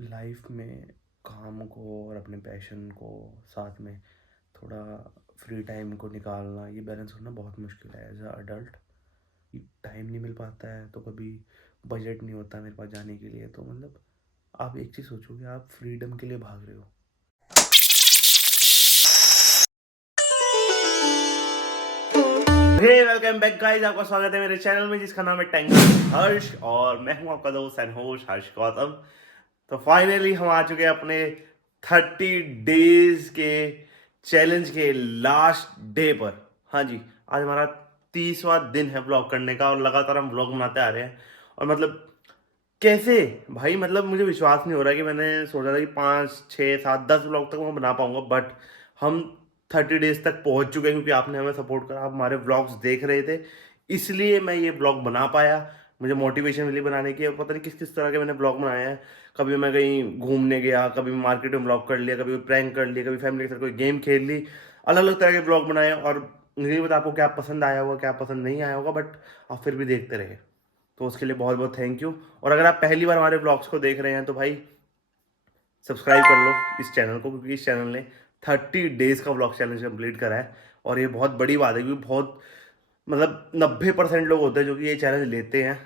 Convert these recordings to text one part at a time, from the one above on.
Life में काम को और अपने पैशन को साथ में थोड़ा फ्री टाइम को निकालना, ये बैलेंस करना बहुत मुश्किल है एज अ अडल्ट। टाइम नहीं मिल पाता है, तो कभी बजट नहीं होता मेरे पास जाने के लिए। तो मतलब आप एक चीज़ सोचोगे, आप फ्रीडम के लिए भाग रहे हो। हे वेलकम बैक गाइस, आपका स्वागत है मेरे चैनल में जिसका नाम है टैंकर हर्ष, और मैं हूं आपका दोस्त एंड होस्ट हर्ष गौतम। तो फाइनली हम आ चुके हैं अपने 30 डेज के चैलेंज के लास्ट डे पर। हाँ जी, आज हमारा 30वां दिन है व्लॉग करने का, और लगातार हम व्लॉग बनाते आ रहे हैं। और मतलब कैसे भाई, मतलब मुझे विश्वास नहीं हो रहा कि मैंने सोचा था कि 5 6 7 10 व्लॉग तक मैं बना पाऊंगा, बट हम 30 डेज तक पहुंच चुके हैं क्योंकि आपने हमें सपोर्ट करा, आप हमारे व्लॉग्स देख रहे थे, इसलिए मैं ये व्लॉग बना पाया। मुझे मोटिवेशन मिली बनाने की। पता नहीं किस किस तरह के मैंने ब्लॉग बनाए हैं। कभी मैं कहीं घूमने गया, कभी मार्केट में ब्लॉग कर लिया, कभी प्रैंक कर लिया, कभी फैमिली के साथ कोई गेम खेल ली। अलग अलग तरह के ब्लॉग बनाए, और मुझे नहीं पता आपको क्या पसंद आया होगा क्या पसंद नहीं आया होगा, बट आप फिर भी देखते रहे, तो उसके लिए बहुत बहुत थैंक यू। और अगर आप पहली बार हमारे ब्लॉग्स को देख रहे हैं तो भाई सब्सक्राइब कर लो इस चैनल को, क्योंकि इस चैनल ने 30 डेज का ब्लॉग चैलेंज कंप्लीट करा है। और ये बहुत बड़ी बात है, क्योंकि बहुत मतलब 90% लोग होते हैं जो कि ये चैलेंज लेते हैं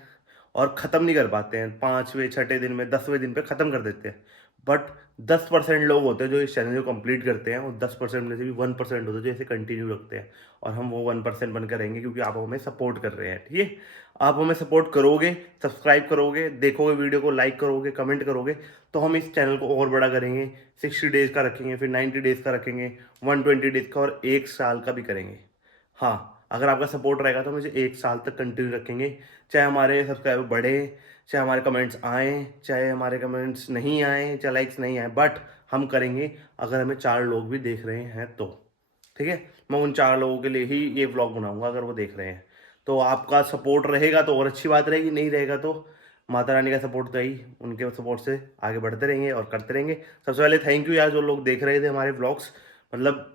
और ख़त्म नहीं कर पाते हैं। 5वें 6ठे दिन में, 10वें दिन पे ख़त्म कर देते हैं। बट 10% लोग होते हैं जो इस चैलेंज को कंप्लीट करते हैं, और 10% में से भी 1% होते हैं जो इसे कंटिन्यू रखते हैं। और हम वो 1% बनकर रहेंगे, क्योंकि आप हमें सपोर्ट कर रहे हैं। ठीक है, आप हमें सपोर्ट करोगे, सब्सक्राइब करोगे, देखोगे वीडियो को, लाइक करोगे, कमेंट करोगे, तो हम इस चैनल को और बड़ा करेंगे। 60 डेज का रखेंगे, फिर 90 डेज का रखेंगे, 120 डेज का, और 1 साल का भी करेंगे। हाँ, अगर आपका सपोर्ट रहेगा तो मुझे 1 साल तक कंटिन्यू रखेंगे। चाहे हमारे सब्सक्राइबर बढ़े, चाहे हमारे कमेंट्स आएँ, चाहे हमारे कमेंट्स नहीं आएँ, चाहे लाइक्स नहीं आए, बट हम करेंगे अगर हमें 4 लोग भी देख रहे हैं तो। ठीक है, मैं उन 4 लोगों के लिए ही ये व्लॉग बनाऊंगा अगर वो देख रहे हैं। तो आपका सपोर्ट रहेगा तो और अच्छी बात रहेगी, नहीं रहेगा तो माता रानी का सपोर्ट तो ही, उनके सपोर्ट से आगे बढ़ते रहेंगे और करते रहेंगे। सबसे पहले थैंक यू यार, जो लोग देख रहे थे हमारे व्लॉग्स। मतलब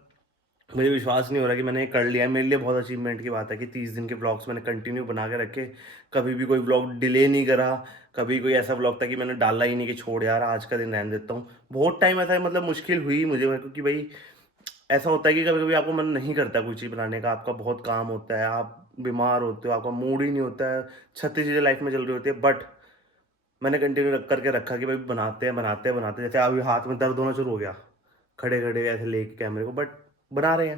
मुझे विश्वास नहीं हो रहा कि मैंने कर लिया है। मेरे लिए बहुत अचीवमेंट की बात है कि 30 दिन के ब्लॉग्स मैंने कंटिन्यू बना के रखे। कभी भी कोई ब्लॉग डिले नहीं करा। कभी कोई ऐसा ब्लॉग था कि मैंने डाला ही नहीं कि छोड़ यार आज का दिन रहने देता हूँ। बहुत टाइम ऐसा है, मतलब मुश्किल हुई मुझे, क्योंकि भाई ऐसा होता है कि कभी कभी आपको मन नहीं करता कुछ चीज़ बनाने का, आपका बहुत काम होता है, आप बीमार होते हो, आपका मूड ही नहीं होता है, 36 चीज़ें लाइफ में चल रही होती है। बट मैंने कंटिन्यू करके रखा कि भाई बनाते हैं बनाते हैं बनाते हैं। जैसे अभी हाथ में दर्द होना शुरू हो गया खड़े खड़े ऐसे लेके कैमरे को, बट बना रहे हैं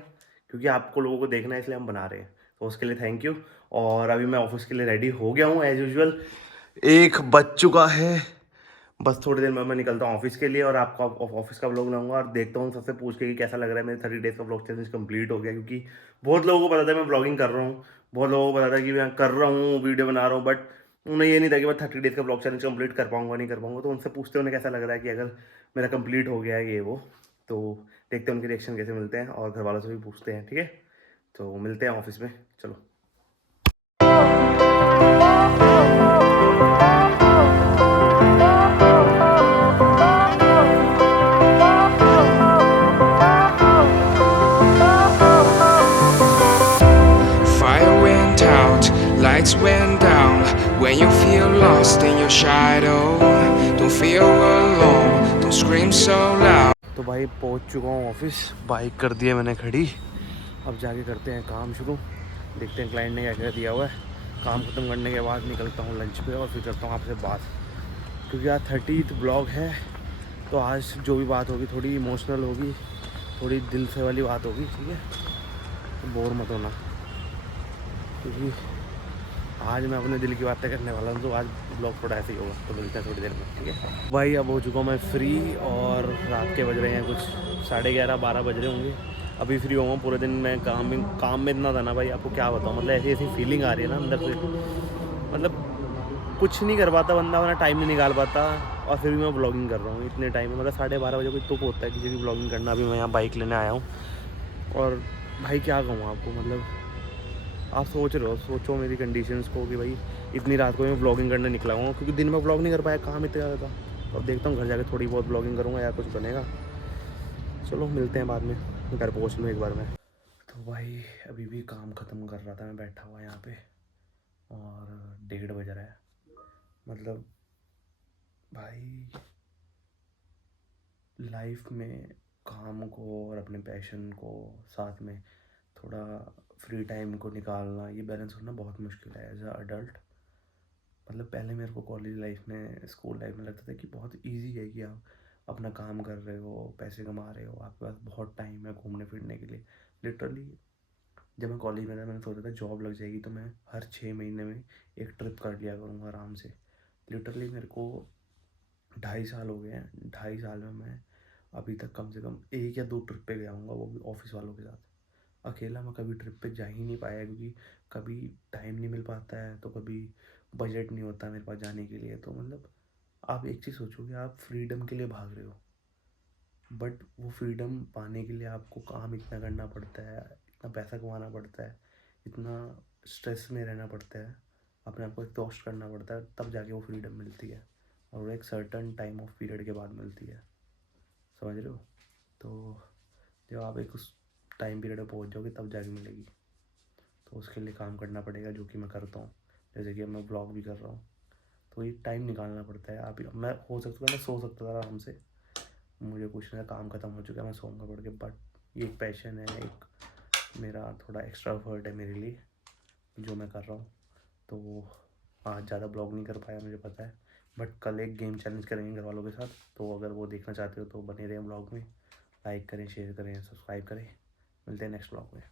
क्योंकि आपको लोगों को देखना है, इसलिए हम बना रहे हैं। तो उसके लिए थैंक यू। और अभी मैं ऑफिस के लिए रेडी हो गया हूँ एज यूजल। 1 बज चुका है, बस थोड़ी देर में मैं निकलता हूँ ऑफिस के लिए, और आपका ऑफिस का ब्लॉग लाऊंगा। और देखता हूँ सबसे पूछ के कि कैसा लग रहा है। मेरे 30 डेज का ब्लॉग चैलेंज कंप्लीट हो गया, क्योंकि बहुत लोगों को पता था मैं ब्लॉगिंग कर रहा हूँ, बहुत लोगों को पता था कि मैं कर रहा हूँ, वीडियो बना रहा हूँ, बट उन्हें ये नहीं था कि मैं 30 डेज का ब्लॉग चैलेंज कंप्लीट कर पाऊंगा नहीं कर पाऊंगा। तो उनसे पूछते उन्हें कैसा लग रहा है कि अगर मेरा कंप्लीट हो गया है ये वो। तो देखते हैं उनके रिएक्शन कैसे मिलते हैं, और घर वालों से भी पूछते हैं। ठीक है, तो मिलते हैं ऑफिस में, चलो। Fire went out, lights went down. When you feel lost in your shadow, don't feel alone, don't scream so loud. तो भाई पहुंच चुका हूँ ऑफिस, बाइक कर दी है मैंने खड़ी। अब जाके करते हैं काम शुरू, देखते हैं क्लाइंट ने क्या क्या दिया हुआ है। काम ख़त्म करने के बाद निकलता हूँ लंच पे, और फिर करता हूँ आपसे बात, क्योंकि आज 30th ब्लॉग है। तो आज जो भी बात होगी थोड़ी इमोशनल होगी, थोड़ी दिल से वाली बात होगी। ठीक है, तो बोर मत होना, क्योंकि आज मैं अपने दिल की बातें करने वाला हूँ। तो आज ब्लॉग थोड़ा ऐसे ही होगा, तो मिलते हैं थोड़ी देर में। ठीक है भाई, अब हो चुका हूँ मैं फ्री, और रात के बज रहे हैं कुछ 11:30 12 बज रहे होंगे। अभी फ्री हुआ हूँ। पूरे दिन मैं काम में इतना था ना भाई, आपको क्या बताऊँ। मतलब ऐसी ऐसी फीलिंग आ रही है ना अंदर से, मतलब कुछ नहीं कर पाता बंदा, अपना टाइम नहीं निकाल पाता। और फिर भी मैं ब्लॉगिंग कर रहा हूँ इतने टाइम में। मतलब 12:30 बजे कोई तुक होता है किसी की ब्लॉगिंग करना। अभी मैं यहाँ बाइक लेने आया हूँ, और भाई क्या कहूँ आपको, मतलब आप सोच रहे हो, सोचो मेरी कंडीशंस को कि भाई इतनी रात को मैं ब्लॉगिंग करने निकला हूँ, क्योंकि दिन में ब्लॉग नहीं कर पाया, काम इतना ज़्यादा था। तो अब देखता हूँ घर जाके थोड़ी बहुत ब्लॉगिंग करूँगा या कुछ बनेगा। चलो मिलते हैं बाद में, घर पहुँच लूँ एक बार मैं। तो भाई अभी भी काम ख़त्म कर रहा था, मैं बैठा हुआ यहाँ पे, और 1:30 बज रहा है। मतलब भाई लाइफ में काम को और अपने पैशन को साथ में थोड़ा फ्री टाइम को निकालना, ये बैलेंस करना बहुत मुश्किल है एज अ अडल्ट। मतलब पहले मेरे को कॉलेज लाइफ में, स्कूल लाइफ में लगता था कि बहुत इजी है कि आप अपना काम कर रहे हो, पैसे कमा रहे हो, आपके पास बहुत टाइम है घूमने फिरने के लिए। लिटरली जब मैं कॉलेज में था मैंने सोचा था जॉब लग जाएगी तो मैं हर 6 महीने में एक ट्रिप कर लिया करूँगा आराम से। लिटरली मेरे को 2.5 साल हो गए हैं, 2.5 साल में मैं अभी तक कम से कम 1 या 2 ट्रिप पे गया हूँगा, वो भी ऑफिस वालों के साथ। अकेला मैं कभी ट्रिप पे जा ही नहीं पाया क्योंकि कभी टाइम नहीं मिल पाता है, तो कभी बजट नहीं होता मेरे पास जाने के लिए। तो मतलब आप एक चीज़ सोचोगे, आप फ्रीडम के लिए भाग रहे हो, बट वो फ्रीडम पाने के लिए आपको काम इतना करना पड़ता है, इतना पैसा कमाना पड़ता है, इतना स्ट्रेस में रहना पड़ता है, अपने आप को एग्जॉस्ट करना पड़ता है, तब जाके वो फ्रीडम मिलती है। और वो एक सर्टन टाइम ऑफ पीरियड के बाद मिलती है, समझ रहे हो? तो जब आप एक उस टाइम पीरियड में पहुंच जाओगे तब जाके मिलेगी। तो उसके लिए काम करना पड़ेगा, जो कि मैं करता हूँ। जैसे कि अब मैं ब्लॉग भी कर रहा हूँ, तो ये टाइम निकालना पड़ता है। आप मैं हो सकता है मैं सो सकता था आराम से, मुझे कुछ ना, काम ख़त्म हो चुका है, मैं सोऊंगा पड़ के, बट ये एक पैशन है, एक मेरा थोड़ा एक्स्ट्रा एफर्ट है मेरे लिए जो मैं कर रहा हूँ। तो आज ज़्यादा ब्लॉग नहीं कर पाया, मुझे पता है, बट कल एक गेम चैलेंज करेंगे घर वालों के साथ। तो अगर वो देखना चाहते हो तो बने रहें ब्लॉग में, लाइक करें, शेयर करें, सब्सक्राइब करें। मिलते हैं नेक्स्ट ब्लॉग में।